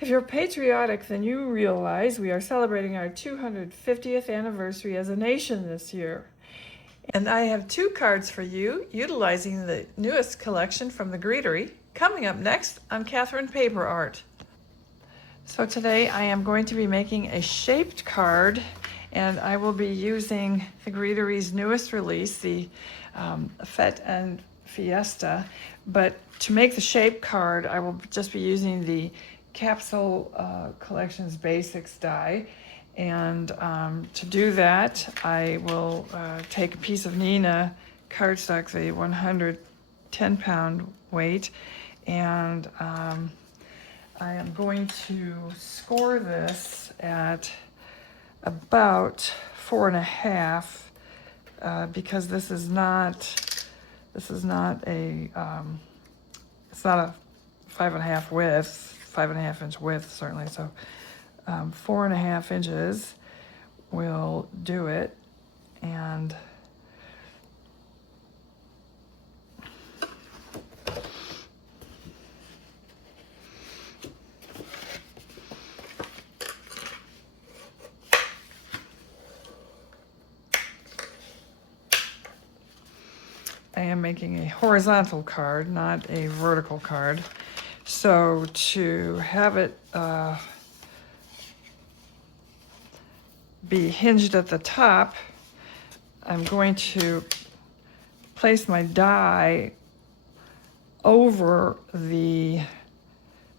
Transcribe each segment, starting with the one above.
If you're patriotic, then you realize we are celebrating our 250th anniversary as a nation this year. And I have two cards for you, utilizing the newest collection from the Greetery. Coming up next on Catherine Paper Art. So today I am going to be making a shaped card, and I will be using the Greetery's newest release, the Fete and Fiesta. But to make the shape card, I will just be using the Capsule Collections Basics die. And to do that, I will take a piece of Neenah cardstock, the 110-pound weight, and I am going to score this at about 4.5 because this is not a it's not a 5.5 width, 5.5 inch width certainly. So 4.5 inches will do it, and I am making a horizontal card, not a vertical card. So to have it be hinged at the top, I'm going to place my die over the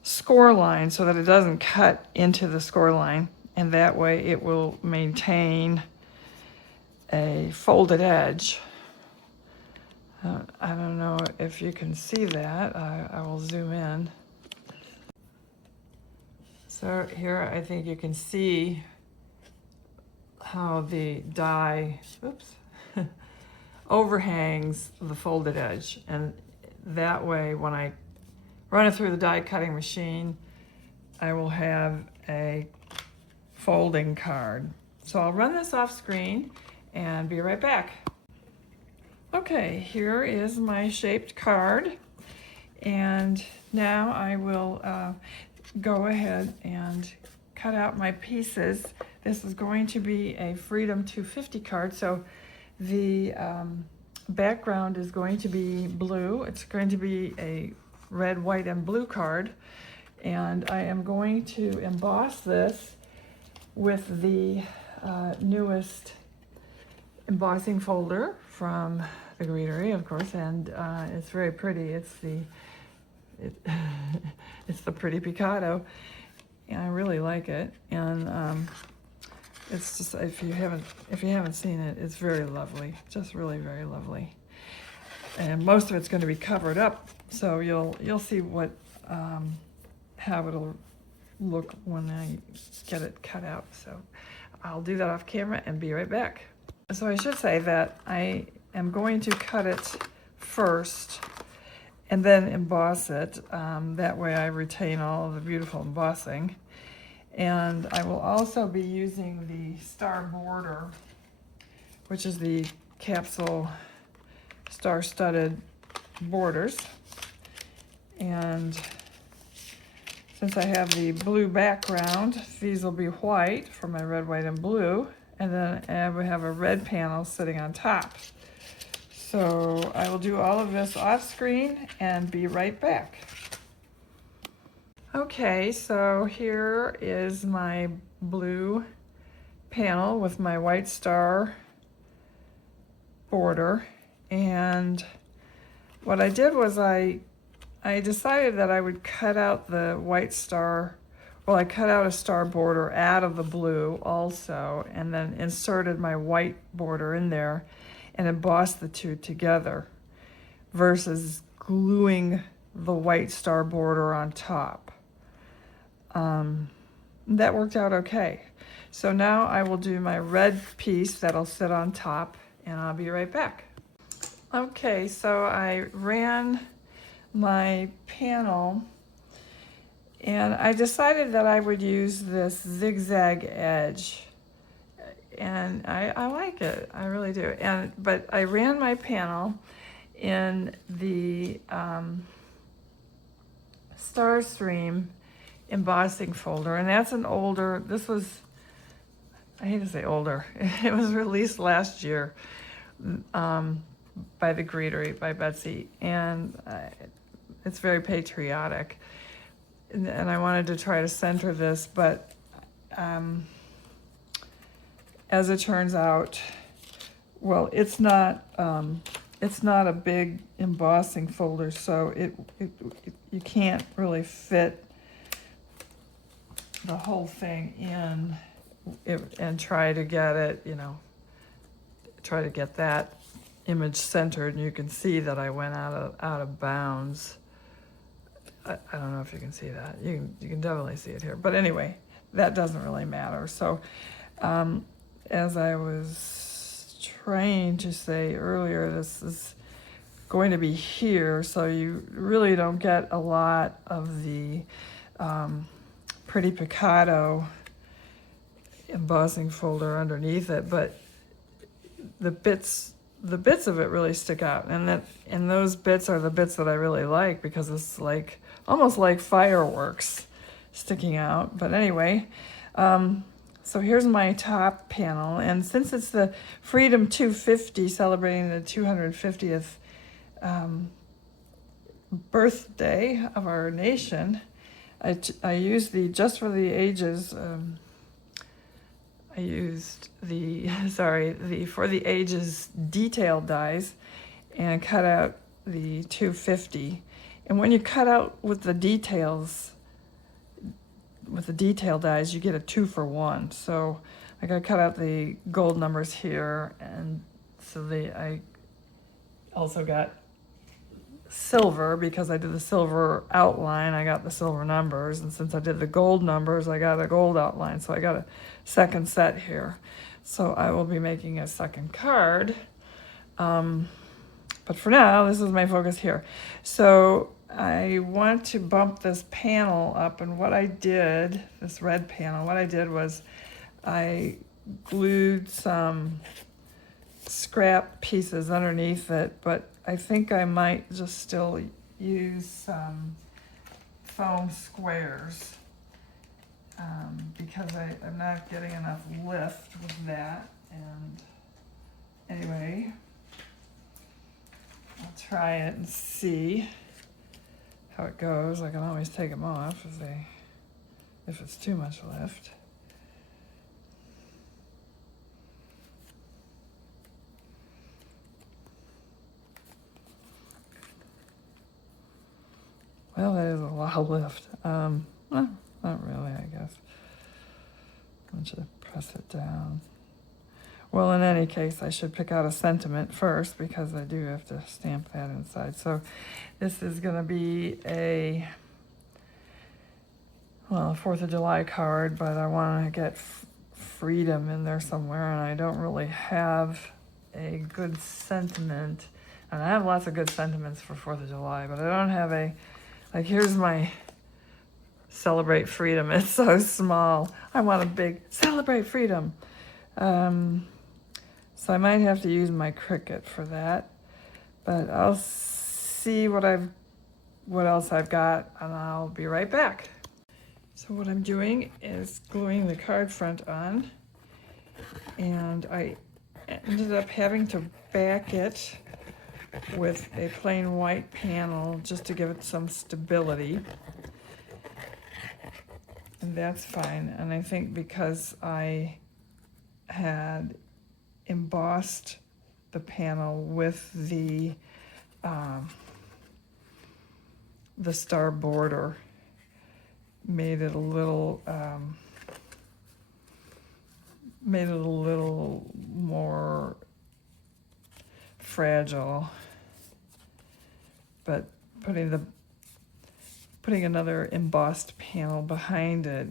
score line so that it doesn't cut into the score line, and that way it will maintain a folded edge. I don't know if you can see that. I will zoom in. So here I think you can see how the die, overhangs the folded edge, and that way when I run it through the die cutting machine, I will have a folding card. So I'll run this off screen and be right back. Okay, here is my shaped card, and now I will go ahead and cut out my pieces. This is going to be a Freedom 250 card, so the background is going to be blue. It's going to be a red, white, and blue card, and I am going to emboss this with the newest embossing folder from the Greetery, of course, and it's very pretty. It's the pretty Picado, and I really like it. And it's just, if you haven't seen it, it's very lovely, just really very lovely. And most of it's going to be covered up, so you'll see what how it'll look when I get it cut out. So I'll do that off camera and be right back. So I should say that I am going to cut it first and then emboss it. That way I retain all of the beautiful embossing. And I will also be using the star border, which is the Capsule star-studded borders. And since I have the blue background, these will be white for my red, white, and blue. And then I will have a red panel sitting on top. So I will do all of this off screen and be right back. Okay, so here is my blue panel with my white star border. And what I did was I decided that I would cut out the white star. Well, I cut out a star border out of the blue also, and then inserted my white border in there and embossed the two together versus gluing the white star border on top. That worked out okay. So now I will do my red piece that'll sit on top, and I'll be right back. Okay, so I ran my panel, and I decided that I would use this zigzag edge, and I like it, I really do. But I ran my panel in the Star Stream embossing folder, and that's an older, this was, I hate to say older, it was released last year by the Greetery, by Betsy, and it's very patriotic. And I wanted to try to center this, but as it turns out, well, it's not a big embossing folder, so you can't really fit the whole thing in and try to get it, try to get that image centered. And you can see that I went out of bounds. I don't know if you can see that. You can definitely see it here. But anyway, that doesn't really matter. So as I was trying to say earlier, this is going to be here, so you really don't get a lot of the pretty Picado embossing folder underneath it, but the bits of it really stick out, and those bits are the bits that I really like, because it's like almost like fireworks sticking out. But anyway, so here's my top panel, and since it's the Freedom 250, celebrating the 250th birthday of our nation, I used the Just for the Ages. I used the For the Ages detail dies, and cut out the 250. And when you cut out with the details, with the detail dies, you get a 2-for-1. So I got to cut out the gold numbers here, and so I also got silver, because I did the silver outline, I got the silver numbers, and since I did the gold numbers, I got a gold outline, so I got a second set here. So I will be making a second card, but for now, this is my focus here. So I want to bump this panel up, and what I did, this red panel, what I did was I glued some scrap pieces underneath it, but I think I might just still use some foam squares because I'm not getting enough lift with that. And anyway, I'll try it and see how it goes. I can always take them off if it's too much lift. Well, that is a lot of lift. Well, not really, I guess. I should press it down. Well, in any case, I should pick out a sentiment first, because I do have to stamp that inside. So this is going to be a 4th of July card, but I want to get freedom in there somewhere, and I don't really have a good sentiment. And I have lots of good sentiments for 4th of July, but I don't have like, here's my celebrate freedom. It's so small. I want a big celebrate freedom. So I might have to use my Cricut for that, but I'll see what else I've got, and I'll be right back. So what I'm doing is gluing the card front on, and I ended up having to back it with a plain white panel just to give it some stability, and that's fine. And I think because I had embossed the panel with the star border, made it a little more fragile, but putting another embossed panel behind it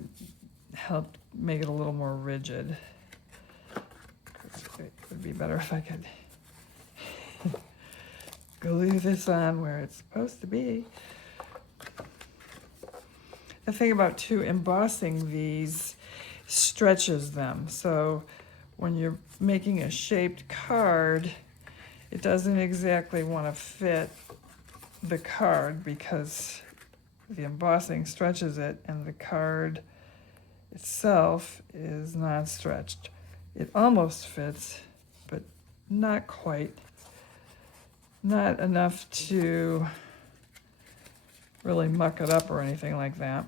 helped make it a little more rigid. It would be better if I could glue this on where it's supposed to be. The thing about embossing these stretches them. So when you're making a shaped card, it doesn't exactly want to fit the card, because the embossing stretches it, and the card itself is not stretched. It almost fits, but not quite. Not enough to really muck it up or anything like that.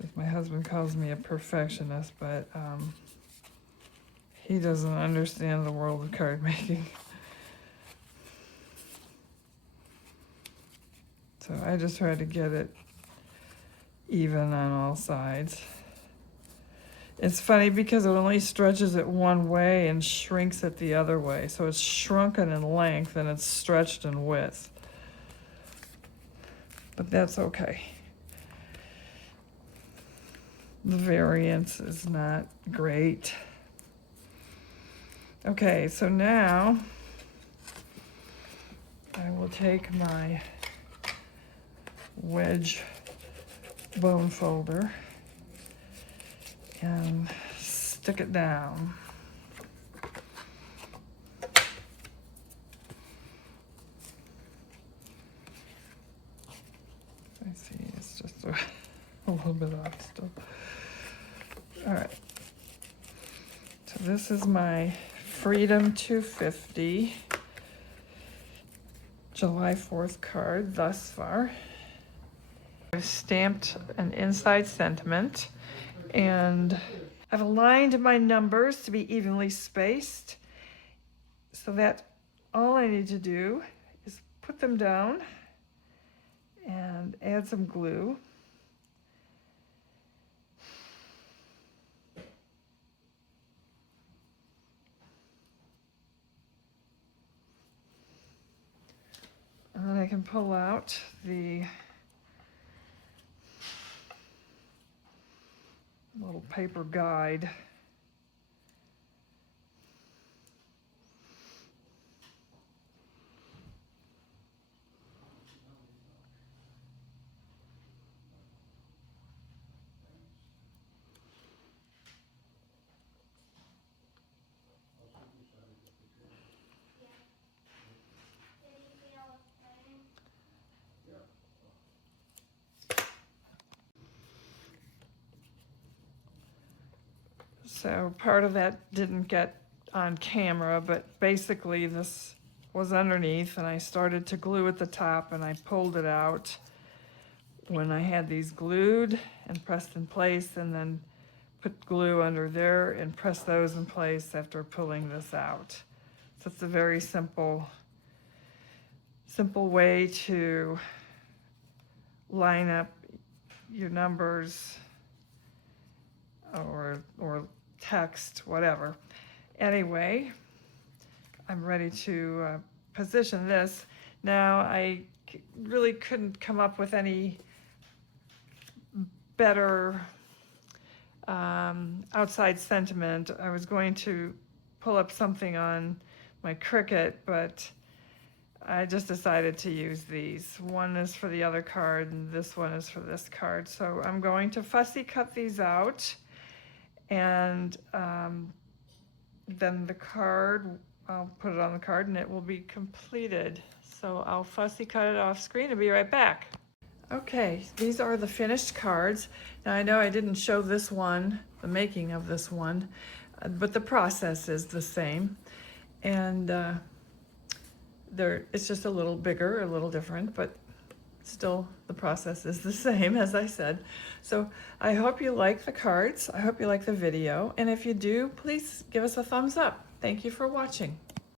Just my husband calls me a perfectionist, but he doesn't understand the world of card making. So I just try to get it even on all sides. It's funny because it only stretches it one way and shrinks it the other way. So it's shrunken in length and it's stretched in width. But that's okay. The variance is not great. Okay, so now I will take my wedge bone folder and stick it down. I see, it's just a little bit off still. All right, so this is my Freedom 250 July 4th card thus far. I've stamped an inside sentiment, and I've aligned my numbers to be evenly spaced, so that all I need to do is put them down and add some glue. And then I can pull out the little paper guide. So part of that didn't get on camera, but basically this was underneath and I started to glue at the top and I pulled it out when I had these glued and pressed in place, and then put glue under there and press those in place after pulling this out. So it's a very simple way to line up your numbers or text, whatever. Anyway, I'm ready to position this. Now, I really couldn't come up with any better outside sentiment. I was going to pull up something on my Cricut, but I just decided to use these. One is for the other card and this one is for this card. So I'm going to fussy cut these out, and then the card, I'll put it on the card and it will be completed. So I'll fussy cut it off screen and be right back. Okay, these are the finished cards. Now I know I didn't show this one, the making of this one, but the process is the same. And it's just a little bigger, a little different, but still the process is the same, as I said. So I hope you like the cards. I hope you like the video. And if you do, please give us a thumbs up. Thank you for watching.